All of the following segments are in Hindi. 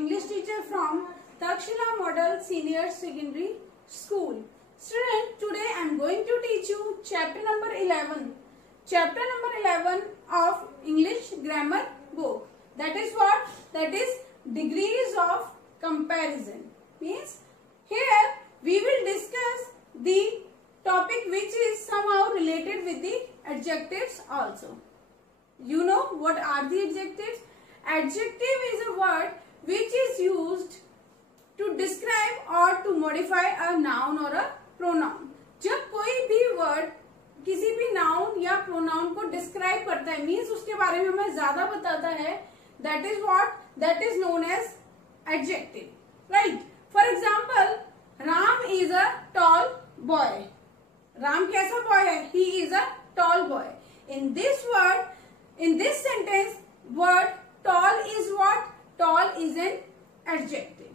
English teacher from Takshila Model Senior Secondary School. Student, today I am going to teach you chapter number 11. Chapter number 11 of English grammar book. That is what? That is degrees of comparison. Means here we will discuss the topic which is somehow related with the adjectives also. You know what are the adjectives? Adjective is a word which is used to describe or to modify a noun or a pronoun. जब कोई भी word किसी भी noun या pronoun को describe करता है, means उसके बारे में हमें ज्यादा बताता है, that is what? That is known as adjective. Right? For example, Ram is a tall boy. Ram कैसा boy है? He is a tall boy. In this word, in this sentence, word tall is what? Tall is an adjective.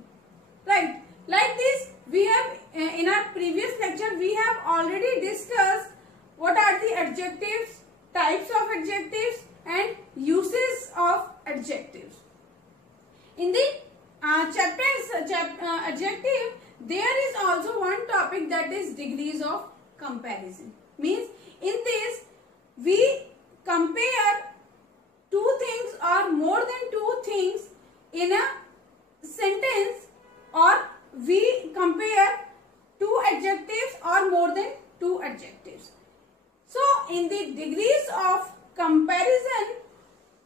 Right? Like this, we have in our previous lecture we have already discussed what are the adjectives, types of adjectives, and uses of adjectives. In the adjective, there is also one topic, that is degrees of comparison. Means in this we compare two things or more than two things in a sentence, or we compare two adjectives or more than two adjectives. So in the degrees of comparison,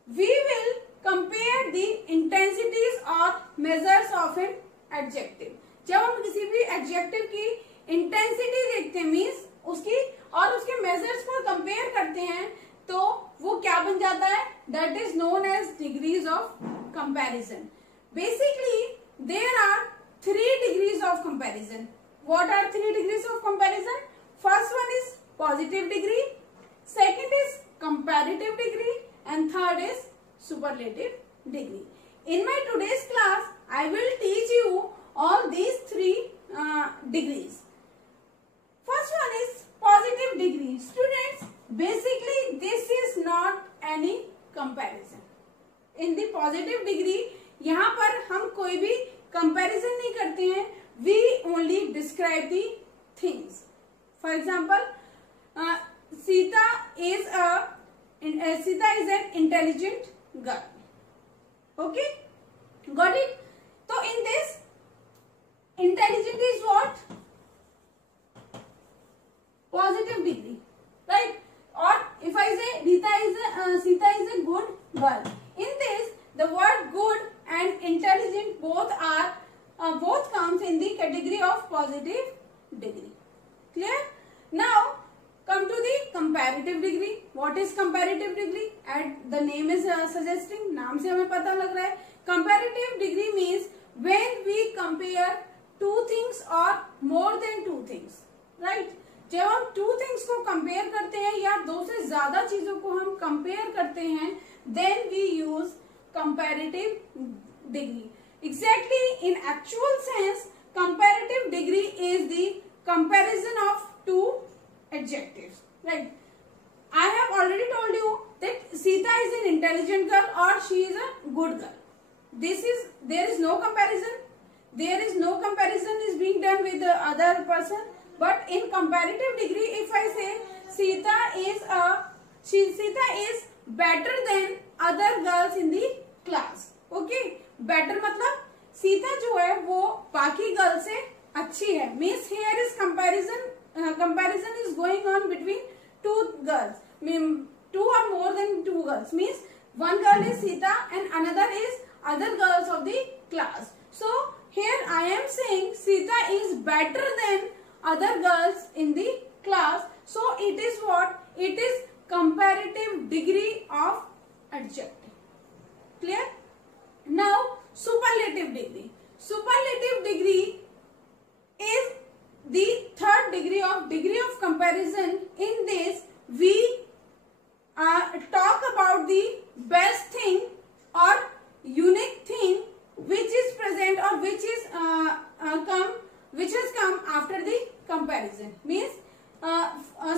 we will compare the intensities or measures of an adjective. जब हम किसी भी adjective की intensity देखते हैं, means उसकी और उसके measures को compare करते हैं, तो वो क्या बन जाता है? That is known as degrees of comparison. Basically, there are 3 degrees of comparison. What are 3 degrees of comparison? First one is positive degree, second is comparative degree, and third is superlative degree. In my today's class, I will teach you all these 3 degrees. First one is positive degree. Students, basically this is not any comparison. In the positive degree, यहाँ पर हम कोई भी comparison नहीं करते हैं. We only describe the things. For example, Sita is an intelligent girl. Okay, got it? So in this, intelligent is what? Positive degree, right? Or if I say Sita is a good girl, in this the word good and intelligent both comes in the category of positive degree. Clear? Now come to the comparative degree. What is comparative degree? And the name is suggesting, नाम से हमें पता लग रहा है. Comparative degree means when we compare two things or more than two things, right? जब हम two things को compare करते हैं या दो से ज्यादा चीजों को हम compare करते हैं, then we use comparative degree. Exactly, in actual sense, comparative degree is the comparison of two adjectives, right? I have already told you that Sita is an intelligent girl or she is a good girl. There is no comparison. There is no comparison is being done with the other person. But in comparative degree, if I say Sita is better than other girls in the class. Okay, better मतलब सीता जो है वो बाकी गर्ल से अच्छी है. Means here is comparison is going on between two girls. Two or more than two girls. Means one girl is Sita and another is other girls of the class. So here I am saying Sita is better than other girls in the class. So it is what? It is comparative degree of adjective. Clear? Now superlative degree. Superlative degree is the third degree of comparison. In this we talk about the best thing or unique thing which is present or which has come after the comparison. Means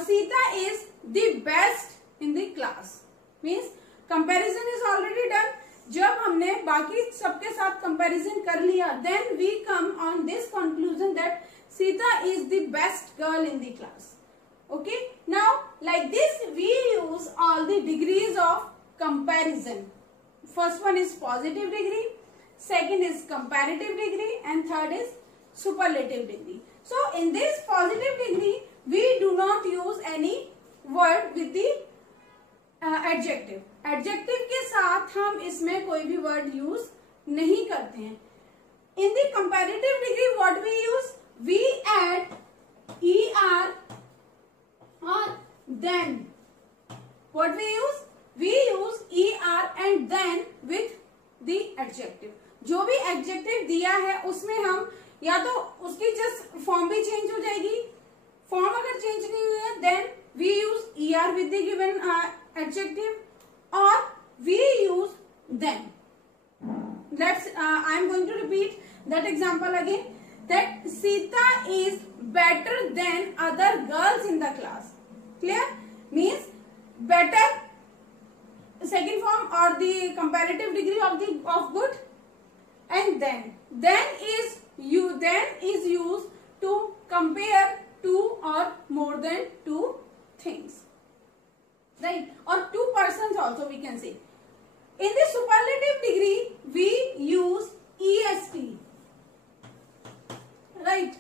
Sita is the best in the class. Means comparison is already done. जब हमने बाकी सबके साथ कंपैरिजन कर लिया, then we come on this conclusion that Sita is the best girl in the class. Okay, now like this we use all the degrees of comparison. First one is positive degree, second is comparative degree, and third is superlative degree. So in this positive degree we do not use any word with the adjective. Adjective के साथ हम इसमें कोई भी word use नहीं करते हैं. In the comparative degree what we use? We add er or then. What we use? We use er and then with the adjective. जो भी adjective दिया है उसमें हम या तो उसकी जस्ट फॉर्म भी चेंज हो जाएगी, फॉर्म अगर चेंज नहीं हुई है then we use er with the given adjective or we use then. Let's I am going to repeat that example again, that Sita is better than other girls in the class. Clear? Means better, second form or the comparative degree of good, and then is used to compare two or more than two things, right? Or two persons also we can say. In the superlative degree we use est, right?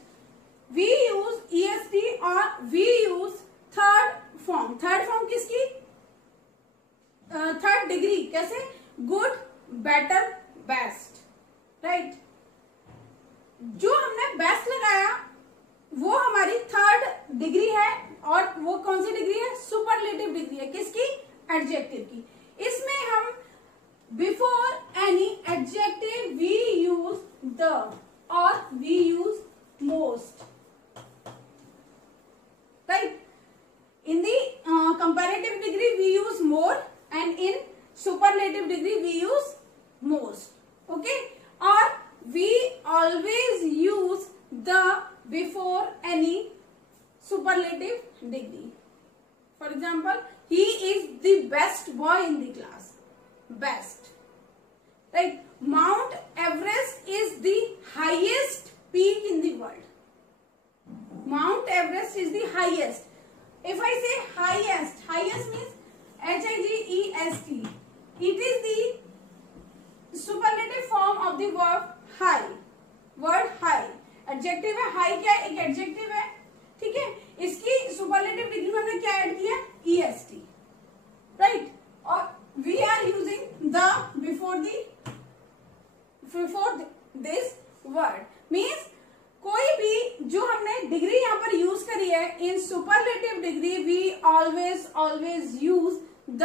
We use est or we use third form. Third form किसकी? Third degree. कैसे? Good, better, best, right? जो हमने बेस्ट लगाया वो हमारी थर्ड डिग्री है, और वो कौन सी डिग्री है? सुपरलेटिव डिग्री है. किसकी? एडजेक्टिव की. इसमें हम before any adjective we use the और we use most, right? In the comparative degree we use more and in superlative degree we use most. Okay? Or we always use the before any superlative degree. For example, he is the best boy in the class. Best. Right? Mount Everest is the highest peak in the world. Mount Everest is the highest. If I say highest, highest means H-I-G-E-S-T. It is the superlative form of the verb high. Word high. Adjective है. High क्या है? एक adjective है. ठीक है? इसकी superlative degree में हमने क्या ऐड किया? E-S-T. Right? और we are using the before this word. Means कोई भी जो हमने डिग्री यहाँ पर यूज करी है, in superlative degree we always use the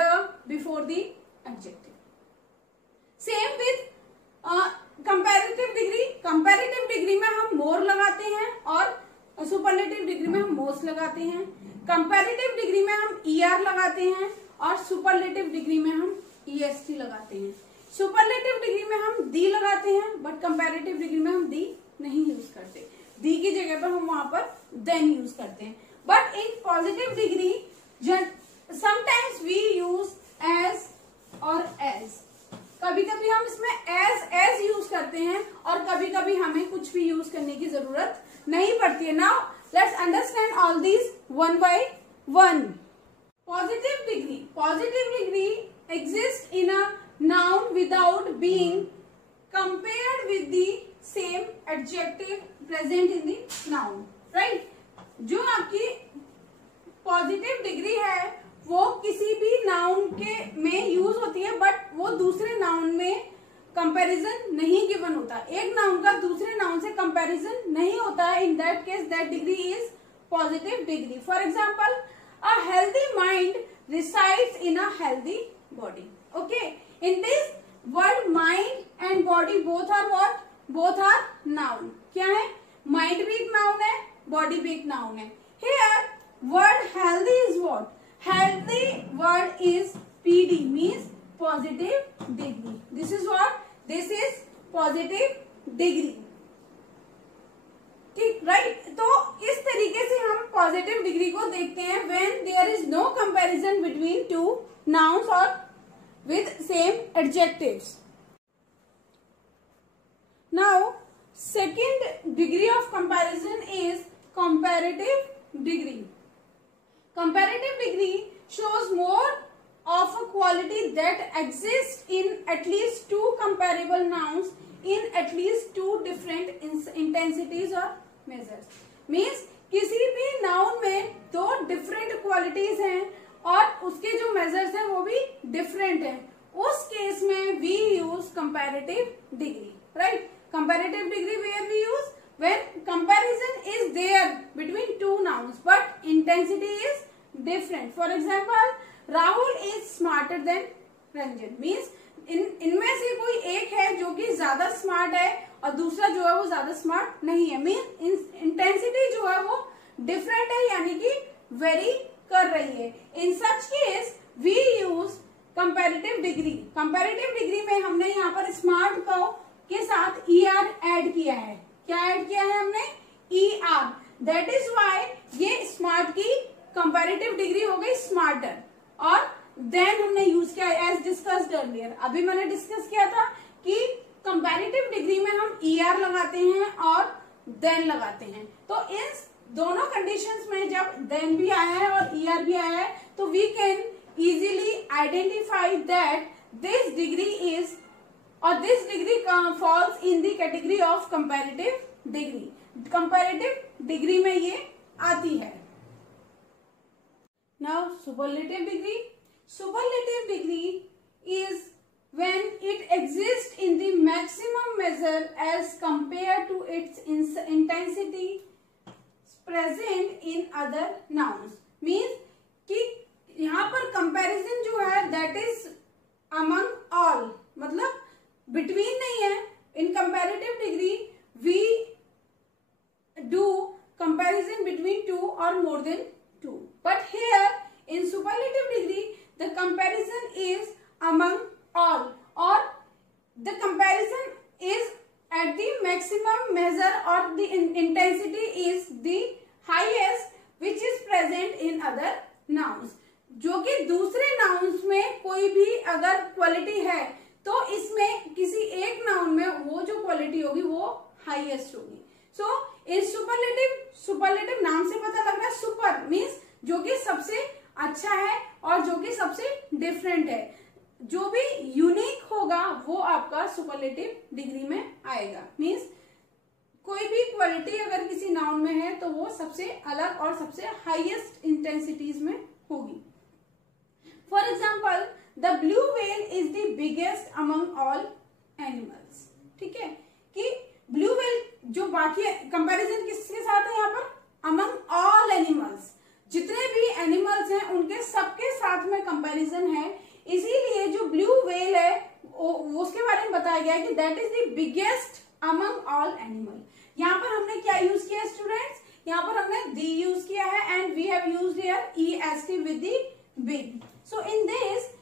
before the adjective. Same with comparative degree. Comparative degree में हम मोर लगाते हैं और सुपरलेटिव डिग्री में हम मोस्ट लगाते हैं. कंपैरेटिव डिग्री में हम er लगाते हैं और सुपरलेटिव डिग्री में हम est लगाते हैं. सुपरलेटिव डिग्री में हम दी लगाते हैं, बट कंपैरेटिव डिग्री में हम दी नहीं यूज करते. दी की जगह पर हम वहां पर देन यूज करते हैं. But in positive degree sometimes we use as और एज. कभी कभी हम इसमें एज यूज करते हैं और कभी कभी हमें कुछ भी यूज करने की जरूरत नहीं पड़ती है. Now let's understand all these one by one. Positive degree. Positive degree exist in a noun without being compared with the same adjective present in the noun, right? जो आपकी पॉजिटिव डिग्री है वो किसी भी नाउन के में यूज होती है, बट वो दूसरे नाउन में कंपैरिजन नहीं गिवन होता. एक नाउन का दूसरे नाउन से कंपैरिजन नहीं होता है. In that case that degree is positive degree. For example, a healthy mind resides in a healthy body. Okay? In this word mind and body both are what? Both are noun. क्या है? माइंड भी एक नाउन है, बॉडी भी एक नाउन है. Here word healthy is what? Healthy word is PD, means positive degree. This is what? This is positive degree. ठीक, right? तो इस तरीके से हम positive degree को देखते हैं when there is no comparison between two nouns or with same adjectives. Now second degree of comparison is comparative degree. Comparative degree shows more of a quality that exists in at least two comparable nouns in at least two different intensities or measures. Means किसी भी noun में दो different qualities हैं और उसके जो measures हैं वो भी different हैं. उस केस में we use comparative degree, right? Comparative degree where we use when comparison is there between two nouns but intensity is different. For example, Rahul is smarter than Ranjan. Means इनमें से कोई एक है जो कि ज्यादा स्मार्ट है और दूसरा जो है वो ज्यादा स्मार्ट नहीं है. मीन इंटेंसिटी जो है वो डिफरेंट है, यानी कि वेरी कर रही है. In such case we use comparative degree. Comparative degree में हमने यहाँ पर स्मार्ट के साथ ER ऐड किया है. क्या ऐड किया है हमने? ER. दैट इज वाई ये स्मार्ट की कंपैरेटिव डिग्री हो गई स्मार्टर. और देन हमने यूज किया एज डिस्कस्ड अर्लियर. अभी मैंने डिस्कस किया था कि कंपैरेटिव डिग्री में हम ER लगाते हैं और देन लगाते हैं. तो इन दोनों कंडीशंस में जब देन भी आया है और ER भी आया है तो we can easily identify that this degree is or this degree falls in the category of comparative degree. Comparative degree में ये आती है. Now superlative degree. Superlative degree is when it exists in the maximum measure as compared to its intensity present in other nouns. Means कि यहाँ पर comparison जो है that is among all, मतलब बिटवीन नहीं है. In comparative degree we do comparison between two और more than two. But here in superlative degree the comparison is among all और the comparison is at the maximum major और the intensity is the highest which is present in other nouns. जो कि दूसरे नाउन्स में कोई भी अगर क्वालिटी है तो इसमें किसी एक नाउन में वो जो क्वालिटी होगी वो हाईएस्ट होगी. सो इन सुपरलेटिव नाम से पता लग रहा है. सुपर मीन्स जो कि सबसे अच्छा है और जो कि सबसे डिफरेंट है. जो भी यूनिक होगा वो आपका सुपरलेटिव डिग्री में आएगा. मीन्स कोई भी क्वालिटी अगर किसी नाउन में है तो वो सबसे अलग और सबसे हाईएस्ट इंटेंसिटीज में होगी. For example The blue whale is the biggest among all animals. ठीक है कि ब्लू व्हेल जो बाकी कंपैरिजन किसके साथ है यहाँ पर? among all animals. जितने भी एनिमल्स हैं उनके सबके साथ में कंपैरिजन है. इसीलिए जो ब्लू व्हेल है उसके बारे में बताया गया है कि that is the biggest among all animal. यहाँ पर हमने क्या यूज किया स्टूडेंट्स? यहाँ पर हमने दी यूज किया है and we have used here EST with the big. So in this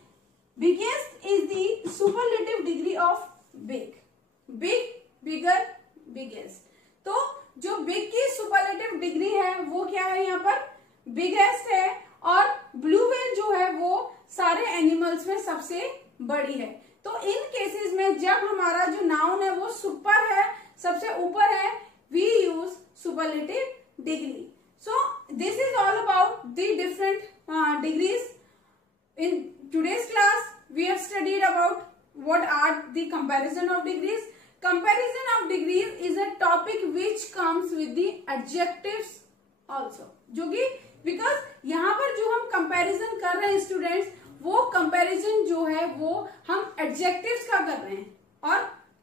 biggest is the superlative degree of big. Big, bigger, biggest. तो जो big की superlative degree है वो क्या है यहाँ पर? biggest है. और blue whale जो है वो सारे animals में सबसे बड़ी है. तो इन केसेस में जब हमारा जो नाउन है वो सुपर है, सबसे ऊपर है, we use superlative degree. So this is all about the different degrees. In today's class, we have studied about what are the comparison of degrees. Comparison of degrees is a topic which comes with the adjectives also. जो कि because यहाँ पर जो हम comparison कर रहे हैं स्टूडेंट्स, वो comparison जो है वो हम adjectives का कर रहे हैं. और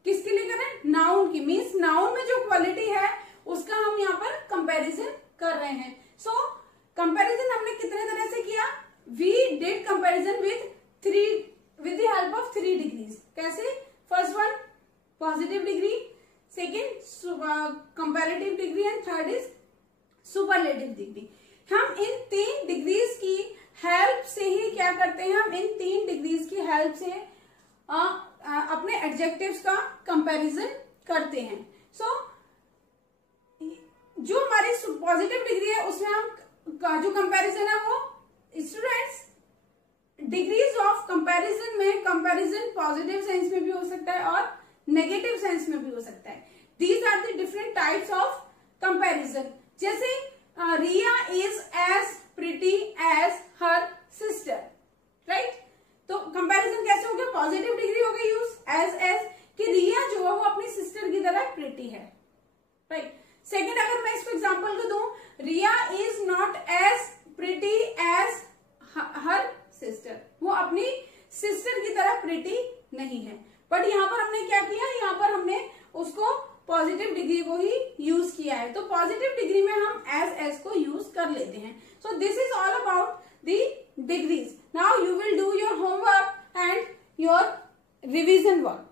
किसके लिए कर रहे हैं? Noun की. Means noun में जो quality है उसका हम यहाँ पर comparison कर रहे हैं. So comparison हमने कितने तरह से किया? We did comparison with the help of 3 degrees. कैसे? First one positive degree, second comparative degree and third is superlative degree. हम इन 3 डिग्रीज की हेल्प से ही क्या करते हैं? हम इन 3 डिग्रीज की हेल्प से अपने एडजेक्टिव्स का कंपैरिजन करते हैं. सो जो हमारी पॉजिटिव डिग्री है उसमें हम जो कंपैरिजन है वो स्टूडेंट्स डिग्रीज ऑफ कंपैरिजन में कंपैरिजन पॉजिटिव सेंस में भी हो सकता है और नेगेटिव सेंस में भी हो सकता है। These are the different types of comparison. जैसे Riya is as pretty as her sister, right. तो कंपैरिजन कैसे हो गया, पॉजिटिव डिग्री हो गई यूज, एज कि रिया जो है वो अपनी सिस्टर की तरह प्रिटी है, राइट। सेकेंड, अगर मैं इसको एग्जाम्पल को दूं, Riya is not as pretty as her sister, वो अपनी सिस्टर की तरह प्रिटी नहीं है। बट यहाँ पर हमने क्या किया, यहाँ पर हमने उसको पॉजिटिव डिग्री को ही यूज किया है, तो पॉजिटिव डिग्री में हम एज को यूज कर लेते हैं। So this is all about the degrees. Now you will do your homework and your revision work.